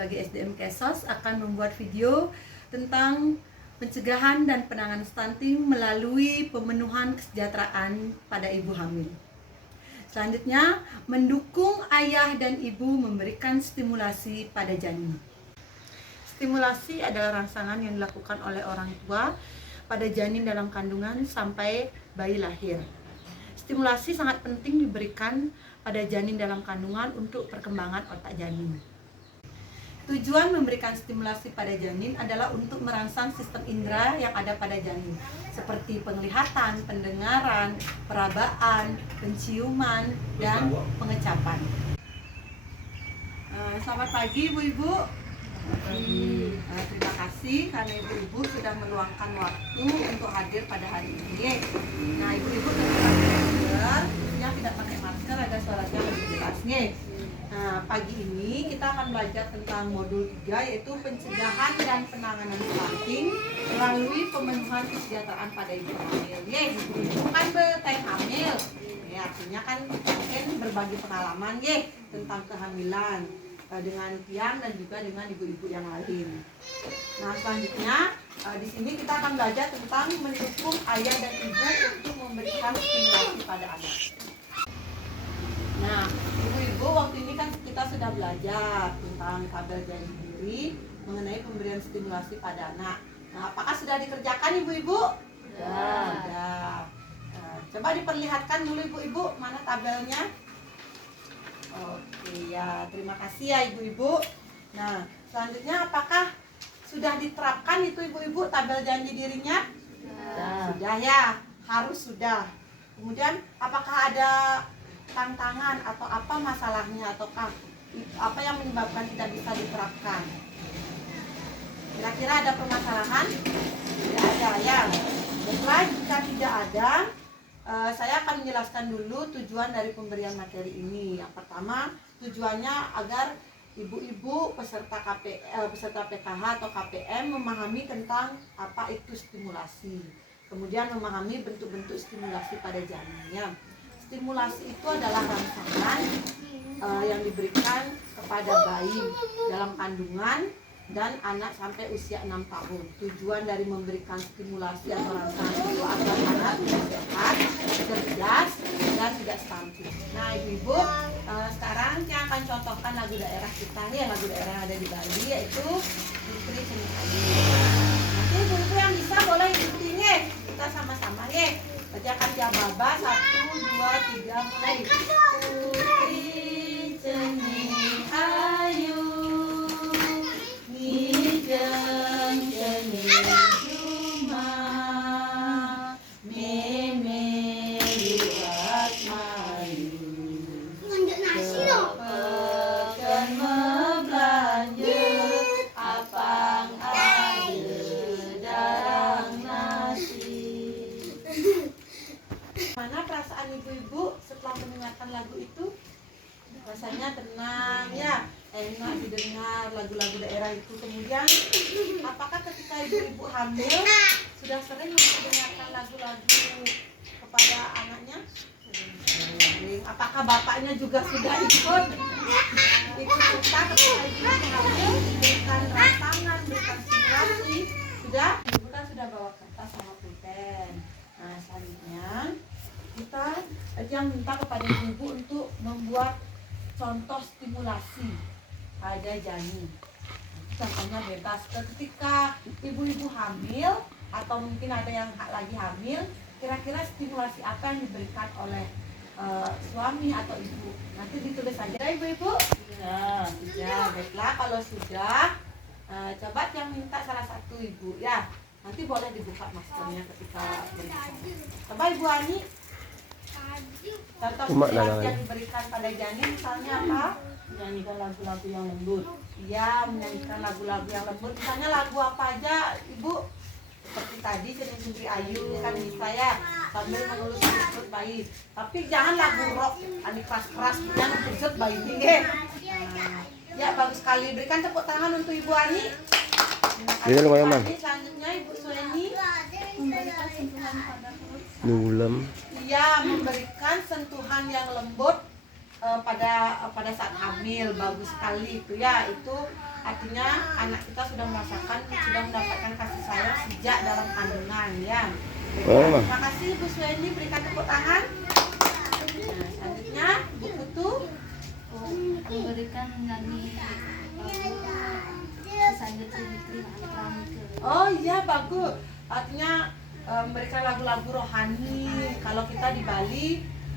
sebagai SDM Kesos akan membuat video tentang pencegahan dan penanganan stunting melalui pemenuhan kesejahteraan pada ibu hamil. Selanjutnya, mendukung ayah dan ibu memberikan stimulasi pada janin. Stimulasi adalah rangsangan yang dilakukan oleh orang tua pada janin dalam kandungan sampai bayi lahir. Stimulasi sangat penting diberikan pada janin dalam kandungan untuk perkembangan otak janin. Tujuan memberikan stimulasi pada janin adalah untuk merangsang sistem indera yang ada pada janin, seperti penglihatan, pendengaran, perabaan, penciuman, dan pengecapan. Selamat pagi ibu-ibu. Terima kasih karena ibu-ibu sudah meluangkan waktu untuk hadir pada hari ini. Nah, ibu-ibu yang tidak pakai masker agar suaranya lebih jelas nih. Nah, pagi ini kita akan belajar tentang modul 3, yaitu pencegahan dan penanganan stunting melalui pemenuhan kesejahteraan pada ibu hamil. Ibu kan bertanya hamil. Ya, artinya kan mungkin berbagi pengalaman tentang kehamilan dengan Tian dan juga dengan ibu-ibu yang lain. Nah, selanjutnya di sini kita akan belajar tentang mendukung ayah dan ibu untuk memberikan stimulasi pada anak. Nah, ibu-ibu, waktu ini kan kita sudah belajar tentang tabel janji diri mengenai pemberian stimulasi pada anak. Nah, apakah sudah dikerjakan ibu-ibu? Sudah. Coba diperlihatkan dulu ibu-ibu, mana tabelnya? Oke ya, terima kasih ya ibu-ibu. Nah, selanjutnya apakah sudah diterapkan itu ibu-ibu tabel janji dirinya? Sudah ya, harus sudah. Kemudian apakah ada tantangan atau apa masalahnya, ataukah apa yang menyebabkan tidak bisa diterapkan? Kira-kira ada permasalahan? Tidak ada ya. Baiklah, jika tidak ada, saya akan menjelaskan dulu tujuan dari pemberian materi ini. Yang pertama, tujuannya agar ibu-ibu peserta PKH atau KPM memahami tentang apa itu stimulasi. Kemudian memahami bentuk-bentuk stimulasi pada janinnya. Stimulasi itu adalah rangsangan yang diberikan kepada bayi dalam kandungan dan anak sampai usia 6 tahun. Tujuan dari memberikan stimulasi atau rangsangan itu agar anak sehat, cerdas, dan tidak stunting. Nah, ibu-ibu, sekarang saya akan contohkan lagu daerah kita nih, lagu daerah yang ada di Bali, yaitu Putri Cenikayu. Nanti ibu-ibu yang bisa boleh ikutinnya, kita sama-sama ya. Bacakan jababa, 1, 2, 3, mulai. Putri Cenikayu, mana perasaan ibu-ibu setelah mendengarkan lagu itu? Rasanya tenang ya, enak didengar lagu-lagu daerah itu. Kemudian apakah ketika ibu-ibu hamil sudah sering mendengarkan lagu-lagu kepada anaknya? Sering. Apakah bapaknya juga sudah ikut serta ketika ibu hamil memberikan rangsangan, memberikan stimulasi? Sudah? Ibu kan sudah bawa kertas sama pulpen. Nah, selanjutnya kita yang minta kepada ibu untuk membuat contoh stimulasi pada janin. Contohnya bebas. Ketika ibu-ibu hamil atau mungkin ada yang lagi hamil, kira-kira stimulasi apa yang diberikan oleh suami atau ibu? Nanti ditulis saja ibu-ibu. Ya, baiklah, kalau sudah, coba yang minta salah satu ibu ya. Nanti boleh dibuka maskernya ketika berbicara. Coba Ibu Ani, contoh stimulasi yang diberikan pada janin misalnya apa? Menyanyikan lagu-lagu yang lembut. Iya, menyanyikan lagu-lagu yang lembut. Misalnya lagu apa aja Ibu? Seperti tadi Cening Sundri Ayu kan bisa ya, sambil mengelus perut bayi. Tapi jangan lagu rock, ani keras-keras, jangan kejut bayi tinggi. Ya, bagus sekali. Berikan tepuk tangan untuk Ibu Ani. Ini lumayan, Man. Selanjutnya Ibu Sueni memberikan sentuhan pada perut. Nulam. Iya, memberikan sentuhan yang lembut pada saat hamil bagus sekali itu ya. Itu artinya anak kita sudah mendapatkan kasih sayang sejak dalam kandungan ya. Terima kasih Bu Sueni, berikan tepuk tangan. Nah, selanjutnya Bu Putu memberikan nyanyi oh iya bagus, artinya memberikan lagu-lagu rohani. Kalau kita di Bali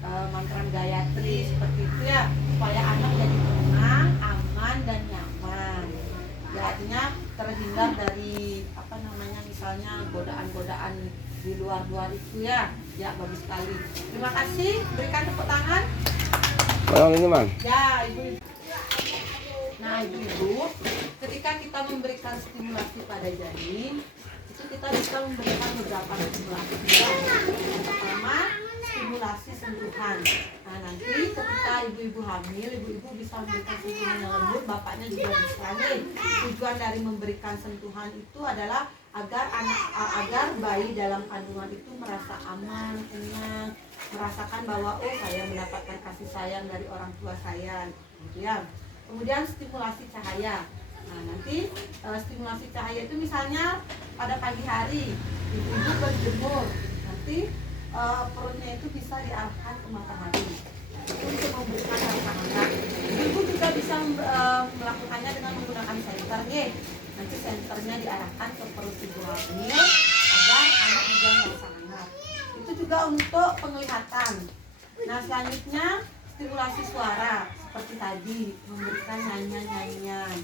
mantra Gayatri seperti itu ya, supaya anak jadi tenang, aman dan nyaman ya, artinya terhindar dari misalnya godaan-godaan di luar itu ya. Ya bagus sekali, terima kasih, berikan tepuk tangan. Ini man. Ya ibu. Nah ibu-ibu, ketika kita memberikan stimulasi pada janin, itu kita bisa memberikan beberapa stimulasi. Yang pertama, stimulasi sentuhan. Nah nanti ketika ibu-ibu hamil, ibu-ibu bisa memberikan sentuhan yang lembut, bapaknya juga bisa nih. Tujuan dari memberikan sentuhan itu adalah agar bayi dalam kandungan itu merasa aman, tenang, merasakan bahwa saya mendapatkan kasih sayang dari orang tua saya, gitu ya. Kemudian stimulasi cahaya. Nah nanti stimulasi cahaya itu misalnya pada pagi hari ibu-ibu berjemur, nanti perutnya itu bisa diarahkan ke matahari untuk memberikan rasa hangat. Ibu juga bisa melakukannya dengan menggunakan senter nih. Nanti senternya diarahkan ke perut ibu hamil agar anak juga merasa hangat. Itu juga untuk penglihatan. Nah selanjutnya stimulasi suara seperti tadi, memberikan nyanyian-nyanyian,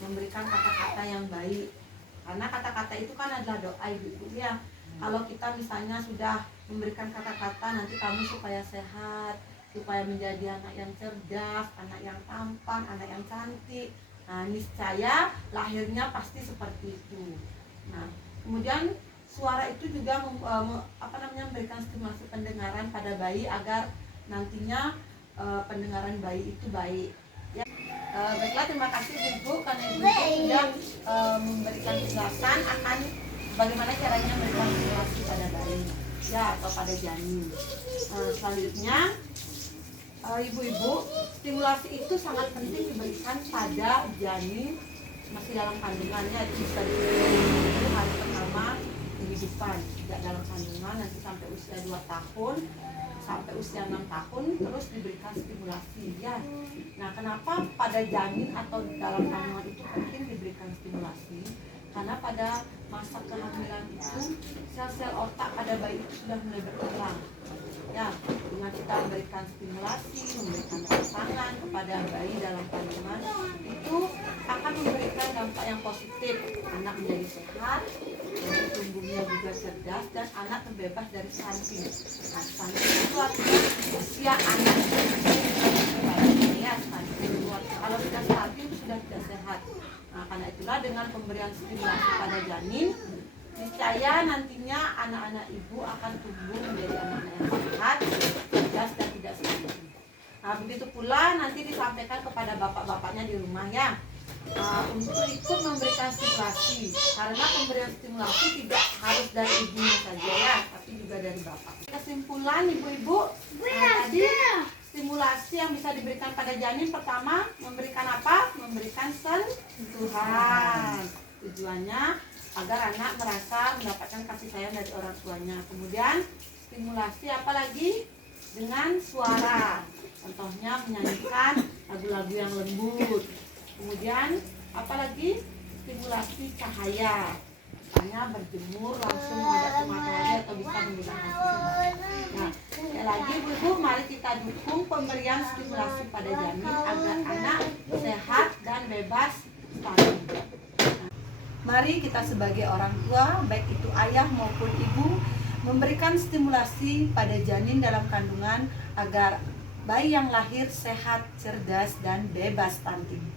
memberikan kata-kata yang baik. Karena kata-kata itu kan adalah doa ibu ya. Kalau kita misalnya sudah memberikan kata-kata, nanti kamu supaya sehat, supaya menjadi anak yang cerdas, anak yang tampan, anak yang cantik. Nah, niscaya lahirnya pasti seperti itu. Nah, kemudian suara itu juga memberikan stimulasi pendengaran pada bayi agar nantinya pendengaran bayi itu baik. Ya. Baiklah, terima kasih Ibu karena Ibu sudah memberikan penjelasan akan bagaimana caranya memberikan stimulasi pada bayi ya atau pada janin. Selanjutnya ibu-ibu, stimulasi itu sangat penting diberikan pada janin masih dalam kandungannya. Itu bisa di hari pertama kehidupan, tidak dalam kandungan, nanti sampai usia 2 tahun sampai usia 6 tahun terus diberikan stimulasi ya. Nah kenapa pada janin atau dalam kandungan itu penting diberikan stimulasi? Karena pada masa kehamilan itu sel-sel otak pada bayi itu sudah mulai berkembang ya. Dengan kita memberikan stimulasi, memberikan rangsangan kepada bayi dalam kandungan, itu akan memberikan dampak yang positif. Anak menjadi sehat, tumbuhnya juga cerdas, dan anak terbebas dari stunting. Nah, stunting itu artinya usia anak ya, stunting. Kalau sudah stunting itu sudah tidak sehat. Nah, karena itulah dengan pemberian stimulasi pada janin, niscaya nantinya anak-anak ibu akan tumbuh menjadi anak-anak yang sehat, cerdas dan tidak stunting. Nah, begitu pula nanti disampaikan kepada bapak-bapaknya di rumah ya. Untuk ikut memberikan stimulasi, karena pemberian stimulasi tidak harus dari ibunya saja ya, tapi juga dari bapak. Kesimpulan ibu-ibu, tadi stimulasi yang bisa diberikan pada janin pertama memberikan apa? Memberikan sentuhan. Tujuannya agar anak merasa mendapatkan kasih sayang dari orang tuanya. Kemudian stimulasi apa lagi? Dengan suara. Contohnya menyanyikan lagu-lagu yang lembut. Kemudian apalagi stimulasi cahaya, misalnya berjemur langsung menghadap ke matahari atau bisa menggunakan sisir. Nah, sekali lagi ibu-ibu, mari kita dukung pemberian stimulasi pada janin agar anak sehat dan bebas stunting. Mari kita sebagai orang tua, baik itu ayah maupun ibu, memberikan stimulasi pada janin dalam kandungan agar bayi yang lahir sehat, cerdas, dan bebas stunting.